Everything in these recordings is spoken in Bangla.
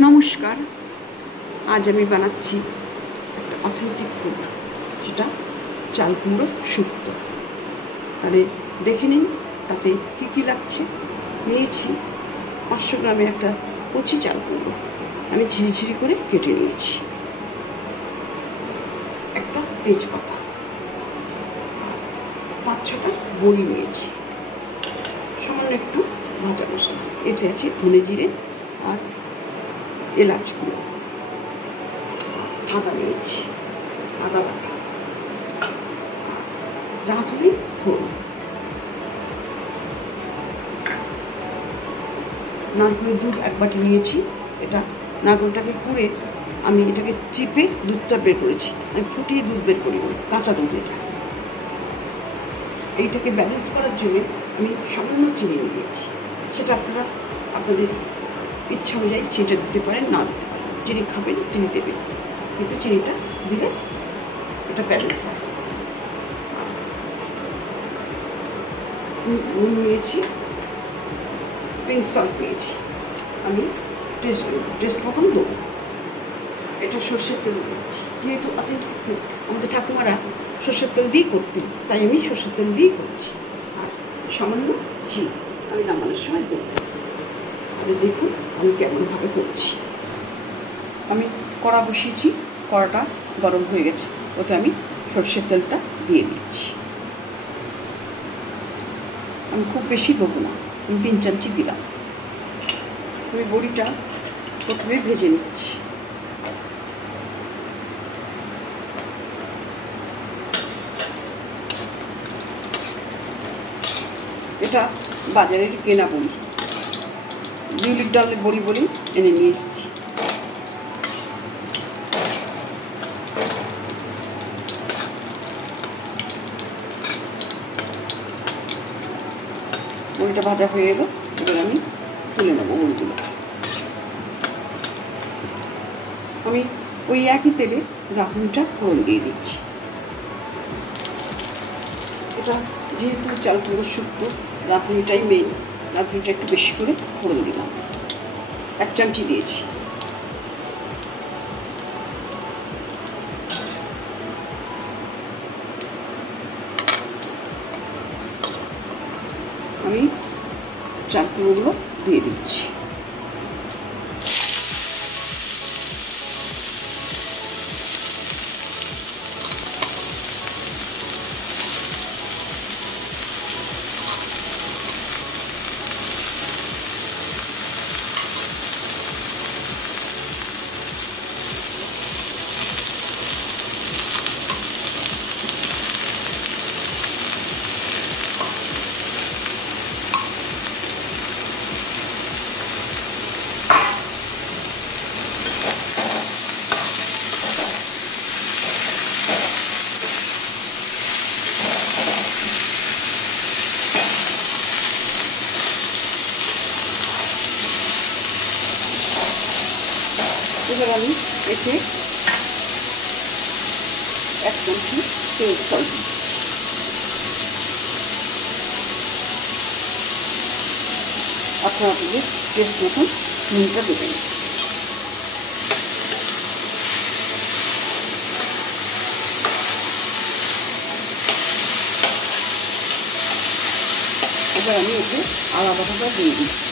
নমস্কার। আজ আমি বানাচ্ছি একটা অথেন্টিক ফুড, যেটা চাল কুমড়ো শুক্তো। তাহলে দেখে নিন তাতে কী কী লাগছে। নিয়েছি 500 গ্রামের একটা কচি চাল কুমড়ো, আমি ঝিরিঝিরি করে কেটে নিয়েছি। একটা তেজপাতা, 5-6টা বড়ি নিয়েছি, সামান্য একটু ভাজা মশলা, এতে আছে ধনে জিরে আর এলাচ গুঁড়ো, আদা নিয়েছি, আদা বাটা, রাঁধুনি ফোড়ন, নারকেলের দুধ 1 বাটি নিয়েছি। এটা নারকেলটাকে কুড়ে আমি এটাকে চিপে দুধটা বের করেছি। আমি ফুটিয়ে দুধ বের করি, কাঁচা দুধ। এটা এইটাকে ব্যালেন্স করার জন্য আমি সামান্য চিনি নিয়েছি। সেটা আপনারা আপনাদের ইচ্ছা অনুযায়ী চিনিটা দিতে পারেন, না দিতে পারেন। যিনি খাবেন তিনি দেবেন, কিন্তু চিনিটা দিলে এটা ব্যালেন্স হয়। নুন নিয়েছি, পিঙ্ক সল্ট নিয়েছি, আমি টেস্ট মতন দেবো। এটা সর্ষের তেল দিচ্ছি, যেহেতু অথেন্টিক ফুড, আমাদের ঠাকুমারা সর্ষের তেল দিয়েই করতেন, তাই আমি সর্ষের তেল দিয়েই করছি। আর সামান্য ঘি আমি নামানোর সময় দেবো। তাহলে দেখুন আমি কেমনভাবে করছি। আমি কড়া বসিয়েছি, কড়াটা গরম হয়ে গেছে, ওতে আমি সর্ষের তেলটা দিয়ে দিচ্ছি। আমি খুব বেশি দেবো না, আমি 3 চামচি দিলাম। আমি বড়িটা প্রথমে ভেজে নিচ্ছি। এটা বাজারের কেনা বড়ি, বিউলির ডালের বড়ি বলি এনে নিয়ে এসেছি। বড়িটা ভাজা হয়ে এলো, এবার আমি তুলে নেবো বড়িগুলো। আমি ওই একই তেলে রাঁধুনিটা ফোড়ন দিয়ে দিচ্ছি। এটা যেহেতু চাল কুমড়ো শুক্তো, রাঁধুনিটাই মেন, রাঁধুনিটা একটু বেশি করে ফোড়ন দিলাম, 1 চামচি দিয়েছি। আমি চাল কুমড়োগুলো দিয়ে দিচ্ছি। এবার আমি এতে 1 চামচি পিঙ্ক সল্ট দিচ্ছি। আপনারা আপনাদের টেস্ট মতন নুনটা দেবেন। এবার আমি এতে আদা বাটাটা দিয়ে দিচ্ছি,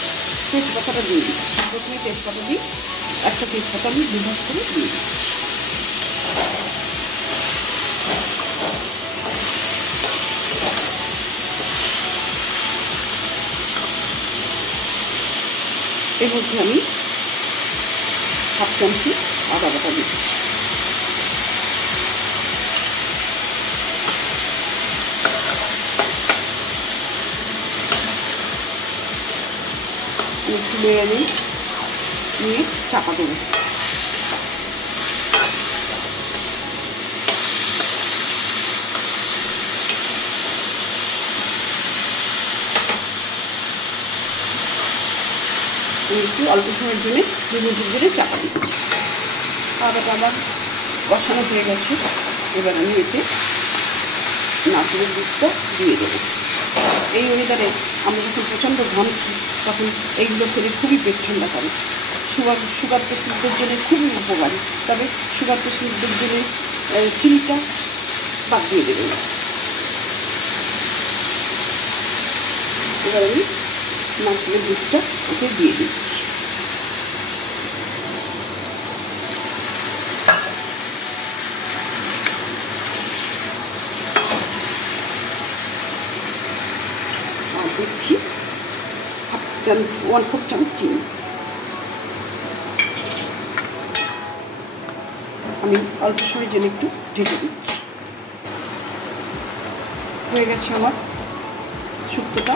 তেজপাতাটা দিয়ে দিচ্ছি। প্রথমে তেজপাতা দিই, একটা তেজপাতা আমি 2 ভাগ করে দিয়ে দিচ্ছি। এর মধ্যে আমি 1/2 চামচি আদা বাটা দিচ্ছি। একটু নেড়ে নিয়ে চাপা দেবো। একটু অল্প সময়ের জন্য ধীরে চাপা দিচ্ছি। আদাটা আবার বসানো হয়ে গেছে। এবার আমি এতে নারকেলের দুধটা দিয়ে দেবো। এই ওয়েদারে আমরা যখন প্রচণ্ড ঘামছি, তখন এইগুলো খেলে খুবই পেট ঠান্ডা করে। সুগার পেশেন্টদের জন্য খুবই উপকারী, তবে সুগার পেশেন্টদের জন্য চিনিটা বাদ দিয়ে দেবেন। এবার আমি নারকেলের দুধটা ওকে দিয়ে দিচ্ছি। আর দিচ্ছি 1/4 চামচ চিনি। আমি অল্প সময়ের জন্য একটু ঢেকে দিচ্ছি। হয়ে গেছে আমার শুক্তোটা।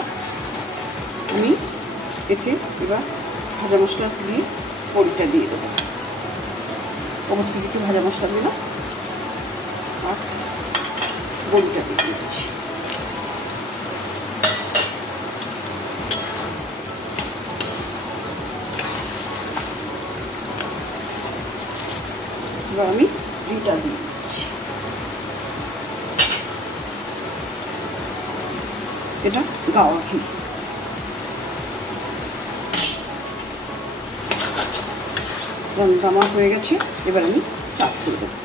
আমি এতে এবার ভাজা মশলা দিয়ে বড়িটা দিয়ে দেবো। ওপর থেকে একটু ভাজা মশলা দিলাম আর বড়িটা দিয়ে দিচ্ছি। এবার আমি ঘিটা দিয়ে দিচ্ছি। এটা গাওয়া ঘি। রান্নাটা আমার হয়ে গেছে, এবার আমি সার্ভ করে দেবো।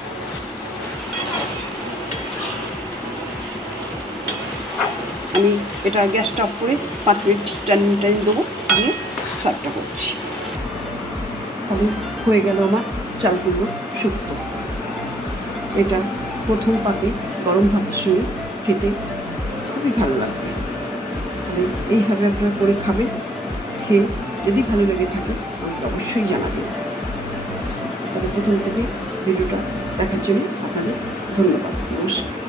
আমি এটা গ্যাসটা অফ করে 5 মিনিট স্ট্যান্ডিং টাইম দেবো, দিয়ে সার্ভটা করছি। আমি হয়ে গেল আমার চাল কুমড়ো শুক্তো। এটা প্রথম পাতে গরম ভাতের সঙ্গে খেতে খুবই ভালো লাগবে। এইভাবে আপনারা করে খাবেন, খেয়ে যদি ভালো লেগে থাকে আমাকে অবশ্যই জানাবেন। তবে প্রথম থেকে ভিডিওটা দেখার জন্য আপনাদের ধন্যবাদ। নমস্কার।